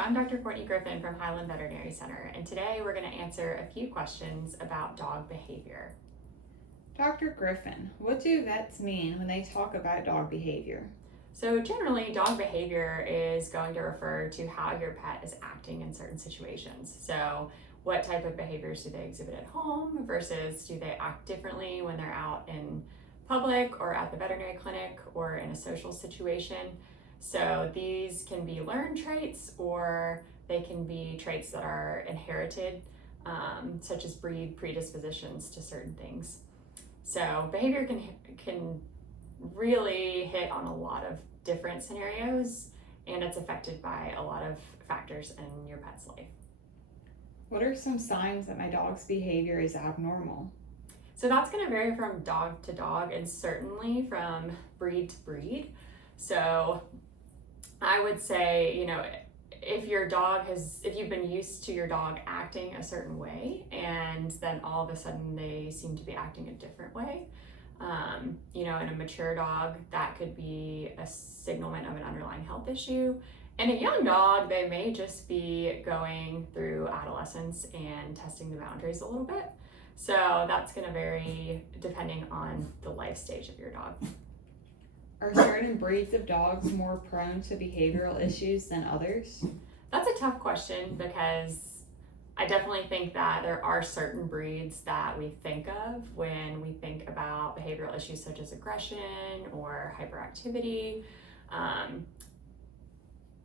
I'm Dr. Courtney Griffin from Highland Veterinary Center, and today we're going to answer a few questions about dog behavior. Dr. Griffin, what do vets mean when they talk about dog behavior? So generally, dog behavior is going to refer to how your pet is acting in certain situations. So what type of behaviors do they exhibit at home versus do they act differently when they're out in public or at the veterinary clinic or in a social situation. So these can be learned traits or they can be traits that are inherited, such as breed predispositions to certain things. So behavior can really hit on a lot of different scenarios, and it's affected by a lot of factors in your pet's life. What are some signs that my dog's behavior is abnormal? So that's going to vary from dog to dog and certainly from breed to breed. So I would say, if you've been used to your dog acting a certain way and then all of a sudden they seem to be acting a different way, in a mature dog, that could be a signalment of an underlying health issue. In a young dog, they may just be going through adolescence and testing the boundaries a little bit. So that's going to vary depending on the life stage of your dog. Are certain breeds of dogs more prone to behavioral issues than others? That's a tough question because I definitely think that there are certain breeds that we think of when we think about behavioral issues such as aggression or hyperactivity.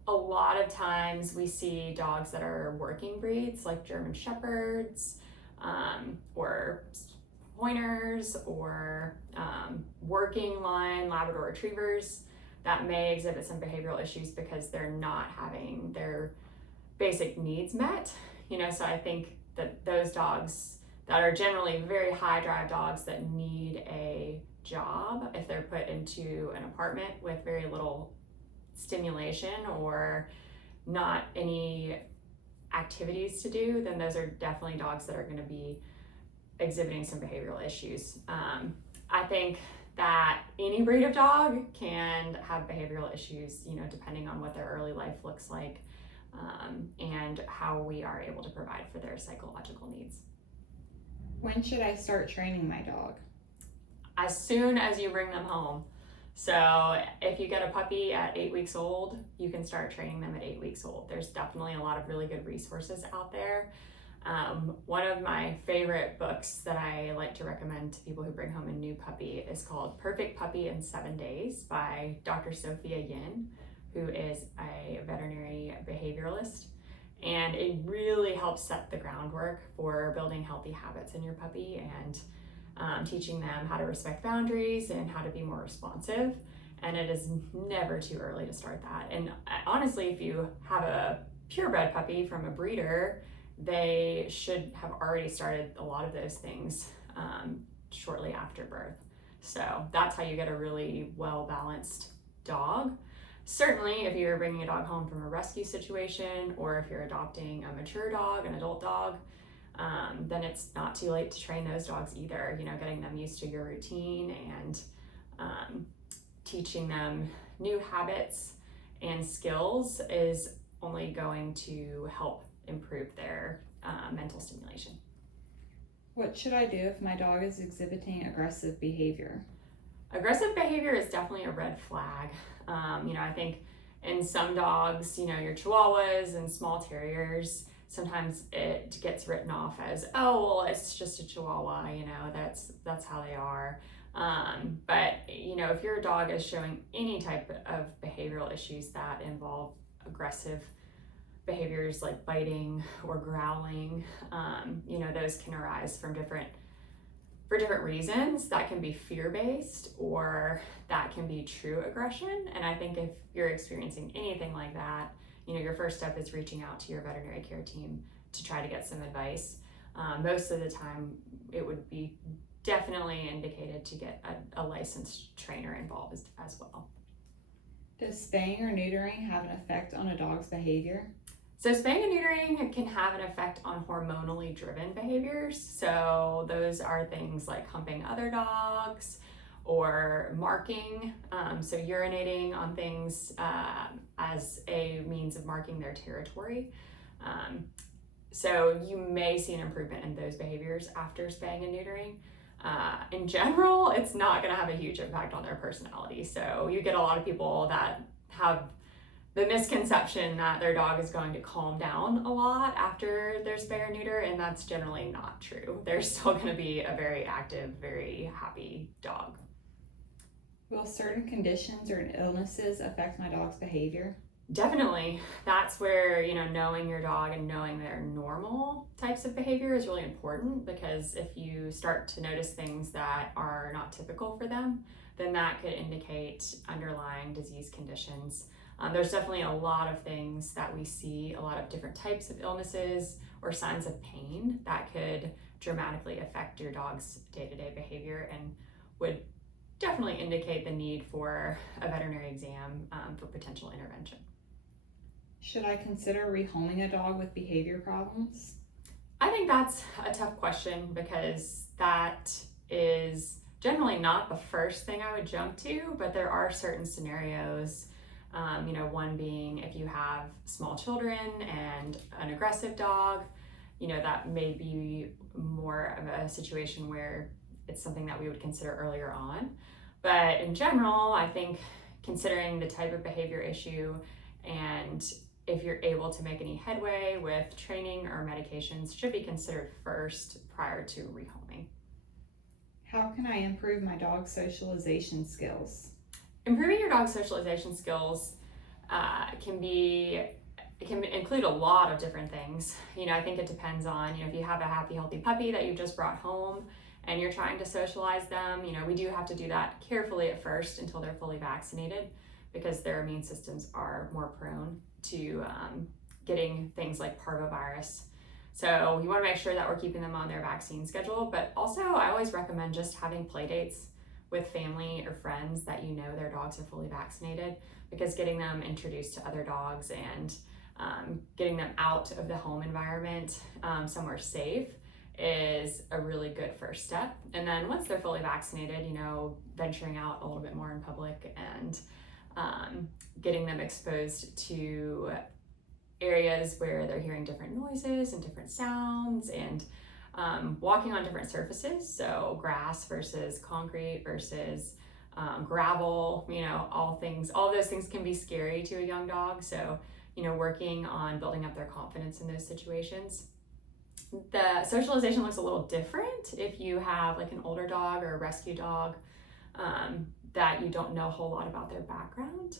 A lot of times we see dogs that are working breeds like German Shepherds or pointers or working line Labrador Retrievers that may exhibit some behavioral issues because they're not having their basic needs met. So I think that those dogs that are generally very high drive dogs that need a job, if they're put into an apartment with very little stimulation or not any activities to do, then those are definitely dogs that are going to be exhibiting some behavioral issues. I think that any breed of dog can have behavioral issues, depending on what their early life looks like and how we are able to provide for their psychological needs. When should I start training my dog? As soon as you bring them home. So if you get a puppy at 8 weeks old, you can start training them at 8 weeks old. There's definitely a lot of really good resources out there. One of my favorite books that I like to recommend to people who bring home a new puppy is called Perfect Puppy in 7 Days by Dr. Sophia Yin, who is a veterinary behavioralist. And it really helps set the groundwork for building healthy habits in your puppy and teaching them how to respect boundaries and how to be more responsive. And it is never too early to start that. And honestly, if you have a purebred puppy from a breeder, they should have already started a lot of those things shortly after birth. So that's how you get a really well-balanced dog. Certainly, if you're bringing a dog home from a rescue situation or if you're adopting a mature dog, an adult dog, then it's not too late to train those dogs either. Getting them used to your routine and teaching them new habits and skills is only going to help improve their mental stimulation. What should I do if my dog is exhibiting aggressive behavior? Aggressive behavior is definitely a red flag. I think in some dogs, your Chihuahuas and small terriers, sometimes it gets written off as, oh, well, it's just a Chihuahua, that's how they are. But if your dog is showing any type of behavioral issues that involve aggressive behaviors like biting or growling, those can arise for different reasons. That can be fear-based or that can be true aggression. And I think if you're experiencing anything like that, your first step is reaching out to your veterinary care team to try to get some advice. Most of the time, it would be definitely indicated to get a licensed trainer involved as well. Does spaying or neutering have an effect on a dog's behavior? So spaying and neutering can have an effect on hormonally driven behaviors. So those are things like humping other dogs or marking, so urinating on things as a means of marking their territory. So you may see an improvement in those behaviors after spaying and neutering. In general, it's not going to have a huge impact on their personality. So you get a lot of people that have the misconception that their dog is going to calm down a lot after their spay or neuter, and that's generally not true. They're still going to be a very active, very happy dog. Will certain conditions or illnesses affect my dog's behavior? Definitely. That's where, knowing your dog and knowing their normal types of behavior is really important, because if you start to notice things that are not typical for them, then that could indicate underlying disease conditions. There's definitely a lot of things that we see, a lot of different types of illnesses or signs of pain that could dramatically affect your dog's day-to-day behavior and would definitely indicate the need for a veterinary exam for potential intervention. Should I consider rehoming a dog with behavior problems? I think that's a tough question, because that is generally not the first thing I would jump to, but there are certain scenarios. One being if you have small children and an aggressive dog, that may be more of a situation where it's something that we would consider earlier on. But in general, I think considering the type of behavior issue and if you're able to make any headway with training or medications should be considered first prior to rehoming. How can I improve my dog's socialization skills? Improving your dog's socialization skills can include a lot of different things. I think it depends on, if you have a happy, healthy puppy that you've just brought home and you're trying to socialize them, we do have to do that carefully at first until they're fully vaccinated, because their immune systems are more prone to getting things like parvovirus. So you want to make sure that we're keeping them on their vaccine schedule, but also I always recommend just having play dates with family or friends that their dogs are fully vaccinated, because getting them introduced to other dogs and getting them out of the home environment somewhere safe is a really good first step. And then once they're fully vaccinated, venturing out a little bit more in public and getting them exposed to areas where they're hearing different noises and different sounds, and walking on different surfaces, so grass versus concrete versus gravel, all those things can be scary to a young dog. So, working on building up their confidence in those situations. The socialization looks a little different if you have like an older dog or a rescue dog that you don't know a whole lot about their background,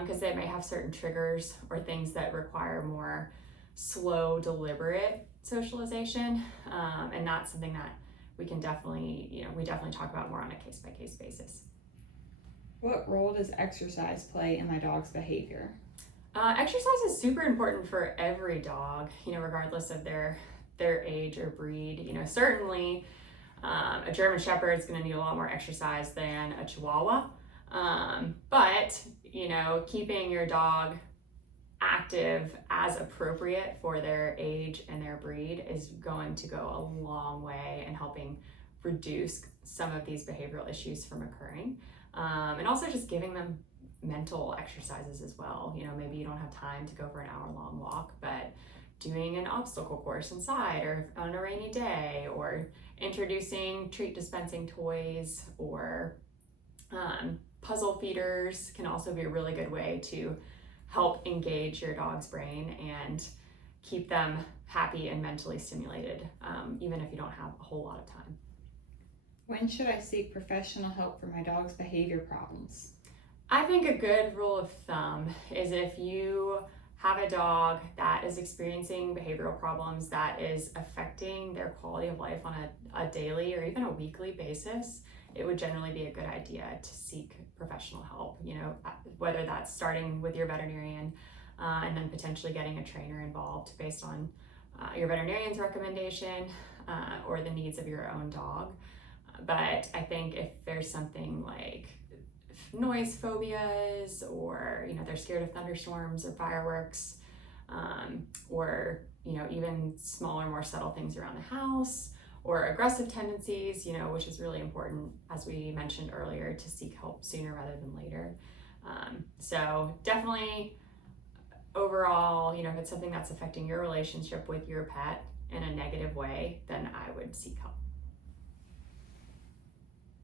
because they may have certain triggers or things that require more slow, deliberate socialization, and that's something that we definitely talk about more on a case-by-case basis. What role does exercise play in my dog's behavior? Exercise is super important for every dog, regardless of their age or breed. Certainly a German Shepherd is going to need a lot more exercise than a Chihuahua, but keeping your dog active as appropriate for their age and their breed is going to go a long way in helping reduce some of these behavioral issues from occurring, and also just giving them mental exercises as well. Maybe you don't have time to go for an hour-long walk, but doing an obstacle course inside or on a rainy day, or introducing treat dispensing toys or puzzle feeders can also be a really good way to help engage your dog's brain and keep them happy and mentally stimulated, even if you don't have a whole lot of time. When should I seek professional help for my dog's behavior problems? I think a good rule of thumb is if you have a dog that is experiencing behavioral problems that is affecting their quality of life on a daily or even a weekly basis, it would generally be a good idea to seek professional help, whether that's starting with your veterinarian and then potentially getting a trainer involved based on your veterinarian's recommendation or the needs of your own dog. But I think if there's something like noise phobias, or they're scared of thunderstorms or fireworks, or even smaller, more subtle things around the house, or aggressive tendencies, which is really important, as we mentioned earlier, to seek help sooner rather than later. So definitely overall, if it's something that's affecting your relationship with your pet in a negative way, then I would seek help.